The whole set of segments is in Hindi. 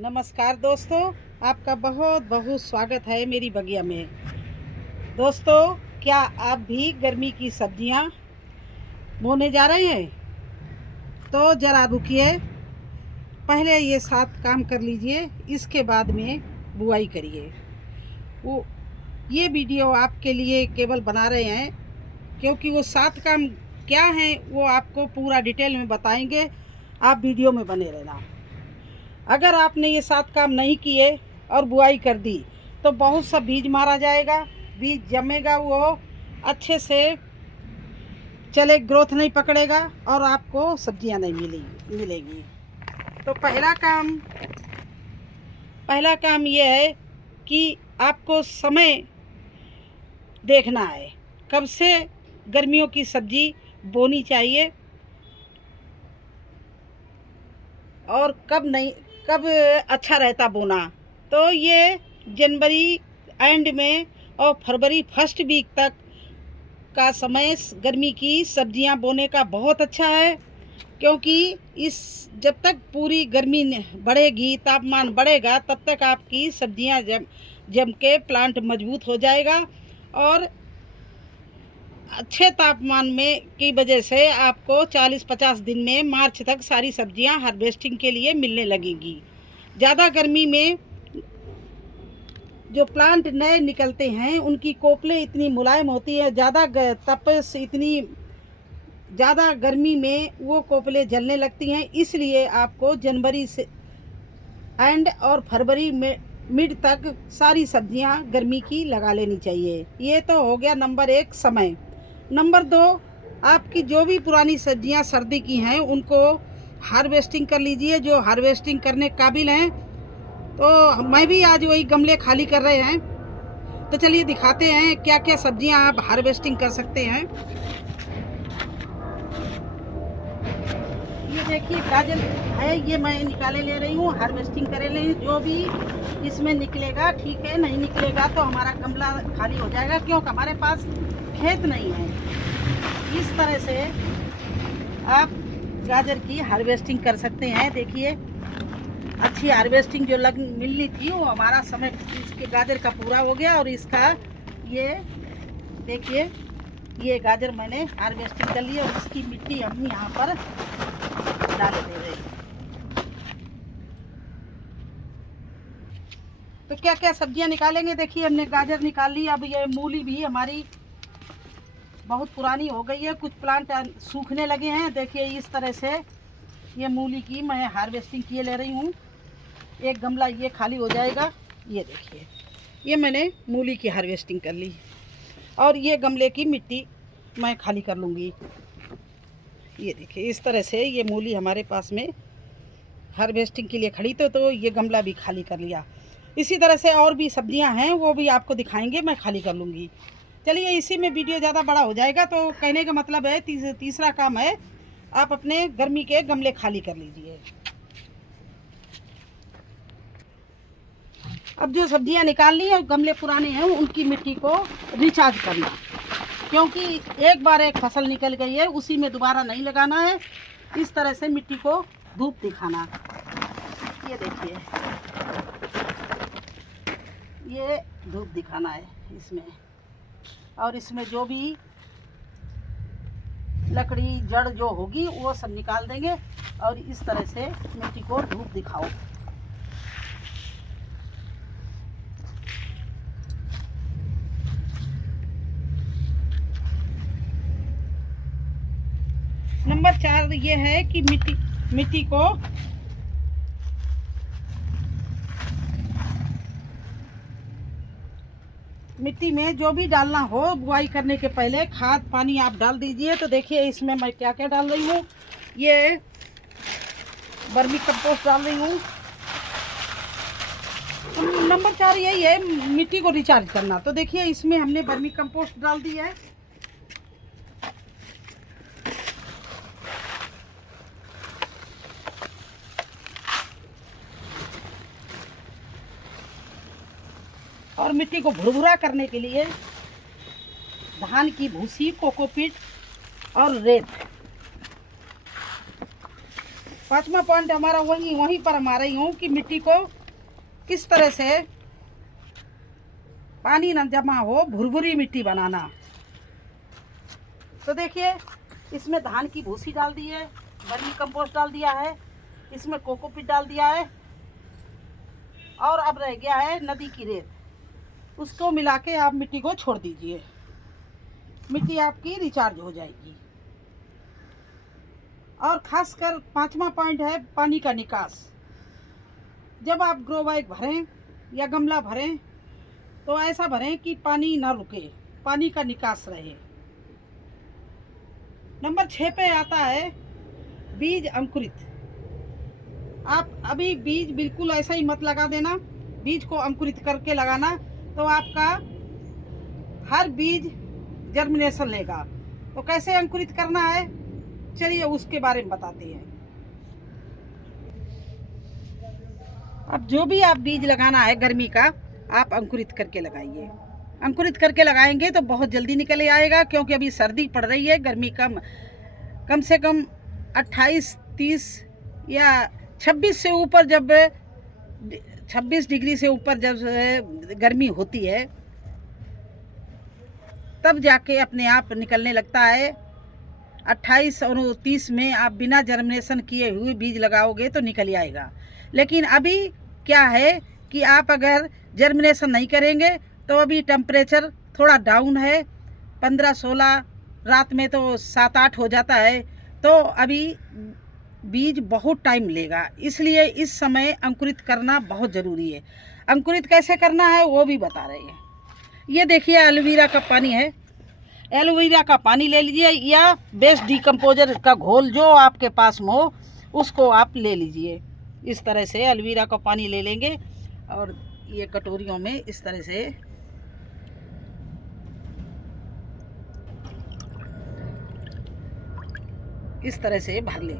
नमस्कार दोस्तों, आपका बहुत बहुत स्वागत है मेरी बगिया में। दोस्तों, क्या आप भी गर्मी की सब्जियां बोने जा रहे हैं? तो ज़रा रुकिए, पहले ये 7 काम कर लीजिए, इसके बाद में बुआई करिए। वो ये वीडियो आपके लिए केवल बना रहे हैं क्योंकि वो 7 काम क्या हैं वो आपको पूरा डिटेल में बताएंगे। आप वीडियो में बने रहना। अगर आपने ये 7 काम नहीं किए और बुआई कर दी तो बहुत सा बीज मारा जाएगा, बीज जमेगा, वो अच्छे से चले, ग्रोथ नहीं पकड़ेगा और आपको सब्जियां नहीं मिलेगी। तो पहला काम ये है कि आपको समय देखना है, कब से गर्मियों की सब्जी बोनी चाहिए और कब अच्छा रहता बोना। तो ये जनवरी एंड में और फरवरी फर्स्ट वीक तक का समय गर्मी की सब्जियां बोने का बहुत अच्छा है, क्योंकि जब तक पूरी गर्मी बढ़ेगी, तापमान बढ़ेगा, तब तक आपकी सब्जियां जम के प्लांट मजबूत हो जाएगा और अच्छे तापमान में की वजह से आपको 40-50 दिन में मार्च तक सारी सब्जियां हार्वेस्टिंग के लिए मिलने लगेंगी। ज़्यादा गर्मी में जो प्लांट नए निकलते हैं उनकी कोपलें इतनी मुलायम होती है, ज़्यादा गर्मी में वो कोपलें जलने लगती हैं। इसलिए आपको जनवरी से एंड और फरवरी में मिड तक सारी सब्जियां गर्मी की लगा लेनी चाहिए। ये तो हो गया नंबर 1 समय। नंबर 2, आपकी जो भी पुरानी सब्जियां सर्दी की हैं उनको हार्वेस्टिंग कर लीजिए, जो हार्वेस्टिंग करने काबिल हैं। तो मैं भी आज वही गमले खाली कर रहे हैं, तो चलिए दिखाते हैं क्या क्या सब्जियां आप हार्वेस्टिंग कर सकते हैं। ये देखिए गाजर है, ये मैं निकाले ले रही हूँ, हार्वेस्टिंग करे ले। जो भी इसमें निकलेगा ठीक है, नहीं निकलेगा तो हमारा गमला खाली हो जाएगा, क्योंकि हमारे पास खेत नहीं है। इस तरह से आप गाजर की हार्वेस्टिंग कर सकते हैं। देखिए, अच्छी हार्वेस्टिंग जो मिलनी थी वो हमारा समय इसके गाजर का पूरा हो गया। और इसका ये देखिए, ये गाजर मैंने हार्वेस्टिंग कर ली और इसकी मिट्टी हम यहाँ पर डाल दे रहे हैं। तो क्या क्या सब्जियां निकालेंगे, देखिए हमने गाजर निकाल ली। अब ये मूली भी हमारी बहुत पुरानी हो गई है, कुछ प्लांट सूखने लगे हैं। देखिए इस तरह से ये मूली की मैं हार्वेस्टिंग किए ले रही हूँ। एक गमला ये खाली हो जाएगा। ये देखिए, ये मैंने मूली की हार्वेस्टिंग कर ली और ये गमले की मिट्टी मैं खाली कर लूँगी। ये देखिए, इस तरह से ये मूली हमारे पास में हार्वेस्टिंग के लिए खड़ी तो ये गमला भी खाली कर लिया। इसी तरह से और भी सब्जियां हैं, वो भी आपको दिखाएंगे, मैं खाली कर लूँगी। चलिए, इसी में वीडियो ज़्यादा बड़ा हो जाएगा, तो कहने का मतलब है तीसरा काम है, आप अपने गर्मी के गमले खाली कर लीजिए। अब जो सब्जियां निकाल ली और गमले पुराने हैं उनकी मिट्टी को रिचार्ज करना, क्योंकि एक बार एक फसल निकल गई है, उसी में दोबारा नहीं लगाना है। इस तरह से मिट्टी को धूप दिखाना। ये देखिए, ये धूप दिखाना है इसमें, और इसमें जो भी लकड़ी जड़ जो होगी वो सब निकाल देंगे और इस तरह से मिट्टी को धूप दिखाओ। नंबर 4 ये है कि मिट्टी में जो भी डालना हो बुआई करने के पहले खाद पानी आप डाल दीजिए। तो देखिए इसमें मैं क्या क्या डाल रही हूँ। ये वर्मी कंपोस्ट डाल रही हूँ। नंबर 4 यही है, मिट्टी को रिचार्ज करना। तो देखिए इसमें हमने वर्मी कंपोस्ट डाल दी है। और मिट्टी को भुरभुरा करने के लिए धान की भूसी, कोकोपीट और रेत पांचवा पॉइंट हमारा वहीं पर हम आ रही हूँ कि मिट्टी को किस तरह से पानी न जमा हो, भुरभुरी मिट्टी बनाना। तो देखिए, इसमें धान की भूसी डाल दी है, वर्मी कंपोस्ट डाल दिया है, इसमें कोकोपीट डाल दिया है, और अब रह गया है नदी की रेत। उसको मिला के आप मिट्टी को छोड़ दीजिए, मिट्टी आपकी रिचार्ज हो जाएगी। और खासकर पांचवा पॉइंट है पानी का निकास। जब आप ग्रो बैग भरें या गमला भरें तो ऐसा भरें कि पानी ना रुके, पानी का निकास रहे। नंबर 6 पे आता है बीज अंकुरित। आप अभी बीज बिल्कुल ऐसा ही मत लगा देना, बीज को अंकुरित करके लगाना, तो आपका हर बीज जर्मिनेशन लेगा। तो कैसे अंकुरित करना है, चलिए उसके बारे में बताते हैं। अब जो भी आप बीज लगाना है गर्मी का, आप अंकुरित करके लगाइए। अंकुरित करके लगाएंगे तो बहुत जल्दी निकल आएगा, क्योंकि अभी सर्दी पड़ रही है। गर्मी कम से कम 28, 30 या 26 से ऊपर, जब 26 डिग्री से ऊपर जब गर्मी होती है तब जाके अपने आप निकलने लगता है। 28 और 30 में आप बिना जर्मिनेशन किए हुए बीज लगाओगे तो निकल आएगा। लेकिन अभी क्या है कि आप अगर जर्मिनेशन नहीं करेंगे तो अभी टेम्परेचर थोड़ा डाउन है, 15-16, रात में तो 7-8 हो जाता है। तो अभी बीज बहुत टाइम लेगा, इसलिए इस समय अंकुरित करना बहुत ज़रूरी है। अंकुरित कैसे करना है वो भी बता रहे हैं। ये देखिए, एलोवेरा का पानी है। एलोवेरा का पानी ले लीजिए, या बेस्ट डिकम्पोजर का घोल जो आपके पास में हो उसको आप ले लीजिए। इस तरह से एलोवेरा का पानी ले लेंगे और ये कटोरियों में इस तरह से भर लें।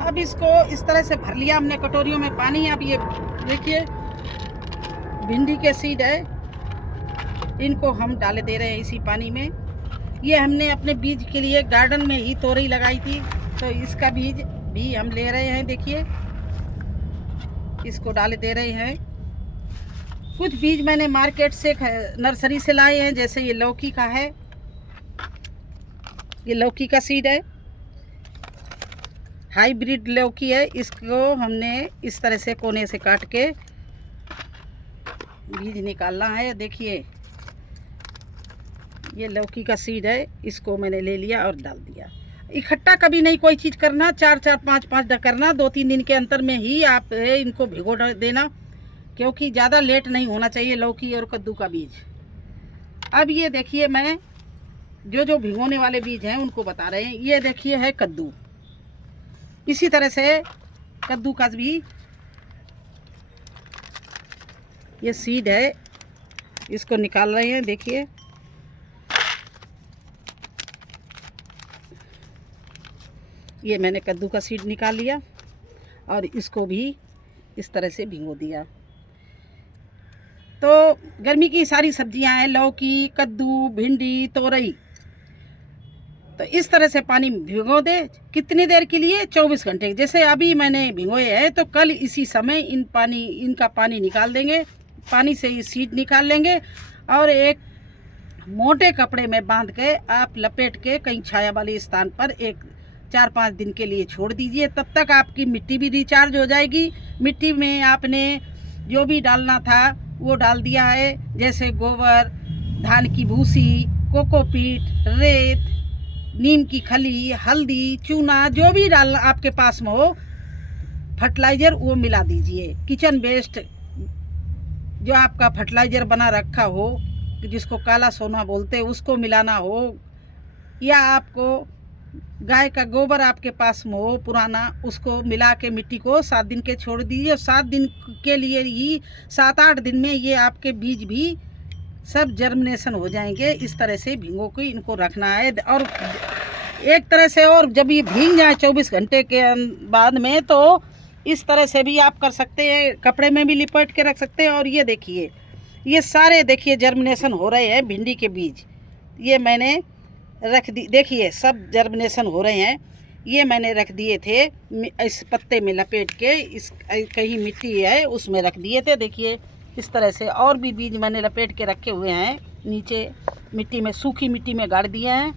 अब इसको इस तरह से भर लिया हमने कटोरियों में पानी। अब ये देखिए, भिंडी के सीड है, इनको हम डाले दे रहे हैं इसी पानी में। ये हमने अपने बीज के लिए गार्डन में ही तोरई लगाई थी, तो इसका बीज भी हम ले रहे हैं। देखिए, इसको डाले दे रहे हैं। कुछ बीज मैंने मार्केट से, नर्सरी से लाए हैं, जैसे ये लौकी का है, ये लौकी का सीड है, हाइब्रिड लौकी है। इसको हमने इस तरह से कोने से काट के बीज निकालना है। देखिए, ये लौकी का सीड है, इसको मैंने ले लिया और डाल दिया। इकट्ठा कभी नहीं कोई चीज़ करना, 4-4, 5-5 करना। 2-3 दिन के अंतर में ही आप इनको भिगो देना, क्योंकि ज़्यादा लेट नहीं होना चाहिए लौकी और कद्दू का बीज। अब ये देखिए, मैं जो भिगोने वाले बीज हैं उनको बता रहे हैं। ये देखिए है कद्दू, इसी तरह से कद्दू का भी ये सीड है, इसको निकाल रहे हैं। देखिए, ये मैंने कद्दू का सीड निकाल लिया और इसको भी इस तरह से भिगो दिया। तो गर्मी की सारी सब्जियां हैं, लौकी, कद्दू, भिंडी, तोरई, तो इस तरह से पानी भिगो दे। कितनी देर के लिए? 24 घंटे। जैसे अभी मैंने भिगोए हैं, तो कल इसी समय इनका पानी निकाल देंगे, पानी से ये सीड निकाल लेंगे और एक मोटे कपड़े में बांध के आप लपेट के कहीं छाया वाले स्थान पर एक 4-5 दिन के लिए छोड़ दीजिए। तब तक आपकी मिट्टी भी रिचार्ज हो जाएगी। मिट्टी में आपने जो भी डालना था वो डाल दिया है, जैसे गोबर, धान की भूसी, कोकोपीट, रेत, नीम की खली, हल्दी, चूना, जो भी डालना आपके पास में हो, फर्टिलाइज़र वो मिला दीजिए। किचन वेस्ट जो आपका फर्टिलाइज़र बना रखा हो, जिसको काला सोना बोलते हैं, उसको मिलाना हो, या आपको गाय का गोबर आपके पास में हो पुराना, उसको मिला के मिट्टी को 7 दिन के छोड़ दीजिए। 7 दिन के लिए ही 7-8 दिन में ये आपके बीज भी सब जर्मिनेशन हो जाएंगे। इस तरह से भिगो के इनको रखना है। और एक तरह से, और जब ये भीग जाए 24 घंटे के बाद में, तो इस तरह से भी आप कर सकते हैं, कपड़े में भी लिपेट के रख सकते हैं। और ये देखिए, ये सारे देखिए जर्मिनेशन हो रहे हैं भिंडी के बीज। ये मैंने रख दी, देखिए सब जर्मिनेशन हो रहे हैं। ये मैंने रख दिए थे इस पत्ते में लपेट के, इस कहीं मिट्टी है उसमें रख दिए थे। देखिए इस तरह से और भी बीज मैंने लपेट के रखे हुए हैं नीचे मिट्टी में, सूखी मिट्टी में गाड़ दिए हैं।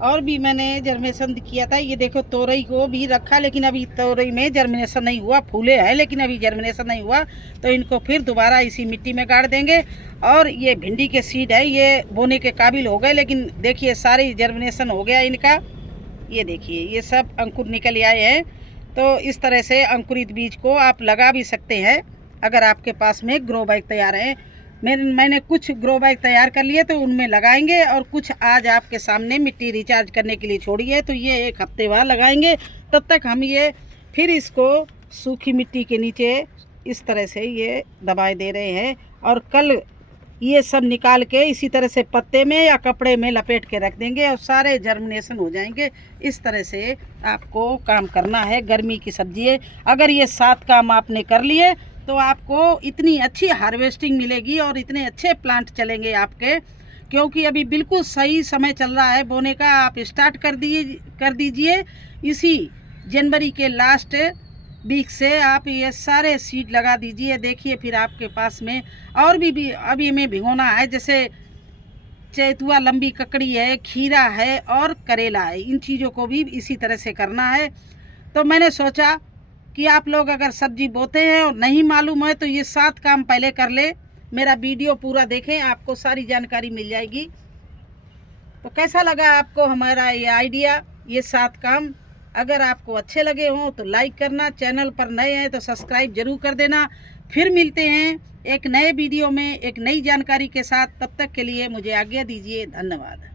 और भी मैंने जर्मिनेशन किया था। ये देखो तोरई को भी रखा, लेकिन अभी तोरई में जर्मिनेशन नहीं हुआ, फूले हैं लेकिन अभी जर्मिनेशन नहीं हुआ, तो इनको फिर दोबारा इसी मिट्टी में गाड़ देंगे। और ये भिंडी के सीड है, ये बोने के काबिल हो गए, लेकिन देखिए सारी जर्मिनेशन हो गया इनका। ये देखिए ये सब अंकुर निकल आए हैं। तो इस तरह से अंकुरित बीज को आप लगा भी सकते हैं अगर आपके पास में ग्रो बैग तैयार है। मैंने कुछ ग्रो बैग तैयार कर लिए तो उनमें लगाएंगे, और कुछ आज आपके सामने मिट्टी रिचार्ज करने के लिए छोड़ी है, तो ये 1 हफ्ते बाद लगाएंगे। तब तक हम ये फिर इसको सूखी मिट्टी के नीचे इस तरह से ये दबाए दे रहे हैं, और कल ये सब निकाल के इसी तरह से पत्ते में या कपड़े में लपेट के रख देंगे और सारे जर्मिनेशन हो जाएंगे। इस तरह से आपको काम करना है। गर्मी की सब्जी है, अगर ये 7 काम आपने कर लिए तो आपको इतनी अच्छी हार्वेस्टिंग मिलेगी और इतने अच्छे प्लांट चलेंगे आपके, क्योंकि अभी बिल्कुल सही समय चल रहा है बोने का। आप स्टार्ट कर दीजिए इसी जनवरी के लास्ट वीक से आप ये सारे सीड लगा दीजिए। देखिए फिर आपके पास में और भी अभी में भिगोना है, जैसे चैतुआ, लंबी ककड़ी है, खीरा है और करेला है। इन चीज़ों को भी इसी तरह से करना है। तो मैंने सोचा कि आप लोग अगर सब्जी बोते हैं और नहीं मालूम है तो ये 7 काम पहले कर ले। मेरा वीडियो पूरा देखें, आपको सारी जानकारी मिल जाएगी। तो कैसा लगा आपको हमारा ये आइडिया, ये 7 काम? अगर आपको अच्छे लगे हों तो लाइक करना, चैनल पर नए हैं तो सब्सक्राइब जरूर कर देना। फिर मिलते हैं एक नए वीडियो में एक नई जानकारी के साथ। तब तक के लिए मुझे आज्ञा दीजिए। धन्यवाद।